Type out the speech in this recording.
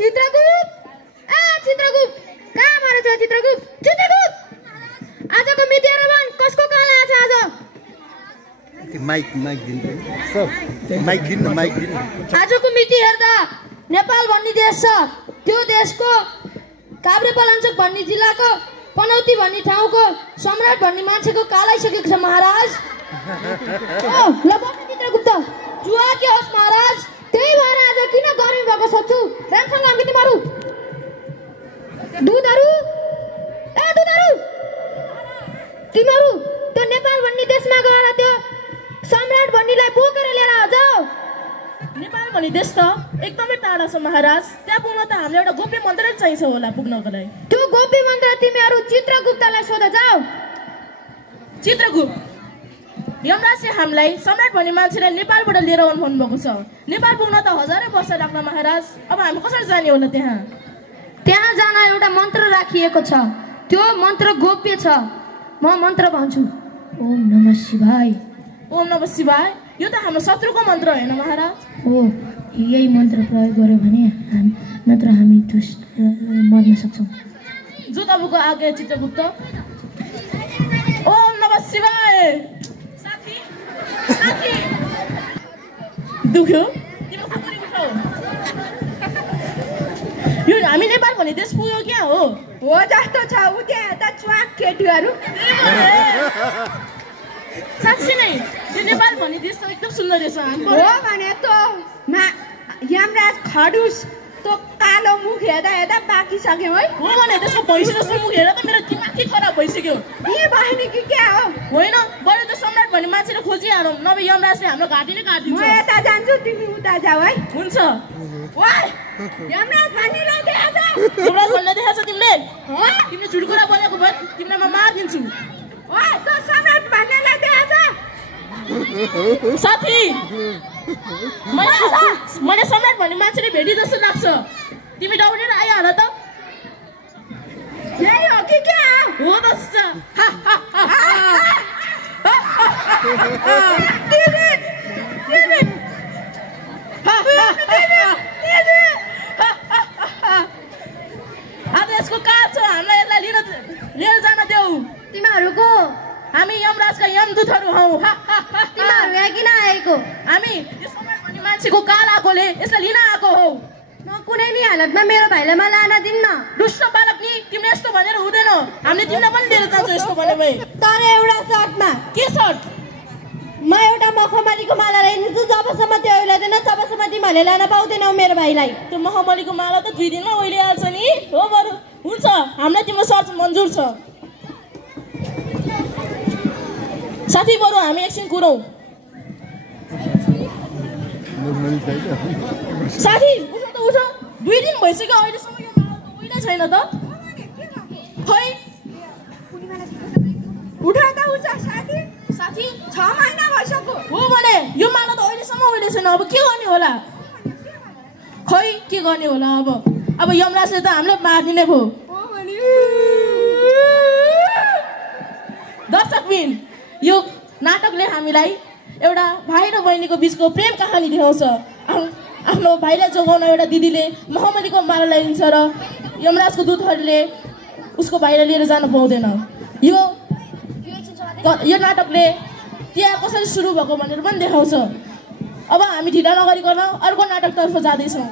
चित्रगुप्त चित्रगुप्त कहाँबाट छ चित्रगुप्त चित्रगुप्त आजको मितिहरू भन कसको काला छ आज माइक दिनु सब माइक दिनु आजको मिति हेर्दा नेपाल भन्ने देश छ त्यो देशको काभ्रेपलाञ्चोक भन्ने जिल्लाको पनौती भन्ने ठाउँको सम्राट भन्ने मान्छेको कालाइसकेको छ महाराज ल बस्नु चित्रगुप्त जुवा के होस् महाराज त्यही भएर आज किन गर्मी भएको सक्छु राम्रोसँग आउँछ तिमीहरू दुधहरू तिमीहरू त्यो नेपाल भन्ने देशमा गएर त्यो सम्राट भन्नेलाई बोकेर लिएर आऊ जाऊ नेपाल भन्ने देश त एकदमै टाढा छ महाराज त्यहाँ पुग्न त हामीले एउटा गोप्य मन्त्र चाहिन्छ होला पुग्नको लागि त्यो गोप्य मन्त्र तिमीहरू चित्रगुप्तलाई सोध जाऊ चित्रगुप्त यमराजले हामीलाई सम्राट भन्ने मान्छेलाई नेपालबाट लिएर आउनु भन्नुभएको छ नेपाल पुग्न त हजारै वर्ष लाग्ला महाराज अब हामी कसरी जाने होला त्यहाँ जान एउटा मन्त्र राखिएको छ त्यो मन्त्र गोप्य छ म मन्त्र भन्छु ओम नमः शिवाय ओम नमः शिवाय यो त हाम्रो शत्रुको मन्त्र होइन महाराज हो यही मन्त्र प्रयोग गर्यो भने नत्र हामी मर्न सक्छौँ जो तपाईँको आज्ञा चित्रगुप्त ओम नमः शिवाय साथी दुख्यो तिम्रो खुकुरी उठाऊ यो हामी नेपाल भन्ने देश पुग्यो क्या हो जस्तो छ उ त्यहाँ त च्वाक केटीहरू साँच्चै नै यो नेपाल भन्ने देश त एकदम सुन्दर रहेछ हो भने त यमराज खडुस त्यो कालो मुख हेर्दा पाकिसक्यो है हो भने त्यसको भैँसी जस्तो मुख हेरेर त मेरो दिमाग के खराब भइसक्यो के बहिनी कि क्या हो होइन बरु त सम्राट भन्ने मान्छेले खोजिहालौँ नभए यमराजले हाम्रो घाँटी नै काटिदिन्छ म यता जान्छु तिमी उता जाऊ है हुन्छ ओइ यमराज भन्नेलाई देखाछ यमराज भन्ने देखाछ तिमीले तिमीले झुट कुरा बोलेको भए तिमीलाई म मारिदिन्छु ओइ त सम्राट भन्नेलाई देखाछ साथी मैले सम्राट भन्ने मान्छेले भेटी जस्तो लाग्छ तिमी दौडेर आइहाल त यही हो कि क्या हो त आज यसको कार छ हामीलाई यसलाई लिएर जान देऊ तिमीहरूको हामी यमराजका यमदूतहरू हौ तिमीहरू यहाँ किन आएको हामी भन्ने मान्छेको काल आएकोले यसलाई लिन आएको हौ म कुनै नि हालतमा मेरो भाइलाई म लान दिन्न दुष्ट बालक नि तिमीले यस्तो भनेर हुँदैन हामीले तिमीलाई पनि लिएर जान्छ यस्तो भने भए तर एउटा सर्टमा के सर्ट म एउटा मखमलीको माला ल्याइदिन्छु जबसम्म त्यो ओइलादैन तबसम्म तिमीहरूले लान पाउँदैनौ मेरो भाइलाई त्यो मखमलीको माला त 2 दिनमा ओइलिहाल्छ नि हो बरु हुन्छ हामीलाई तिम्रो सर्ट मन्जुर छ साथी बरु हामी एकछिन कुरौँ साथी उठ त उठ 2 दिन भइसक्यो अहिलेसम्म यो माला त ओइलै छैन त खै उठ त उठ साथी 6 महिना भइसक्यो हो भने यो माला त अहिलेसम्म ओइलै छैन अब के गर्ने होला खै के गर्ने होला अब यमराजले त हामीले मारिदिने भयो दर्शकबिन यो नाटकले हामीलाई एउटा भाइ र बहिनीको बिचको प्रेम कहानी देखाउँछ आफ्नो भाइलाई जोगाउन एउटा दिदीले मखमलीको माला ल्याइदिन्छ र यमराजको दूतहरूले उसको भाइलाई लिएर जान पाउँदैन यो नाटकले त्यहाँ कसरी सुरु भएको भनेर पनि देखाउँछ अब हामी ढिला नगरिकन अर्को नाटकतर्फ जाँदैछौँ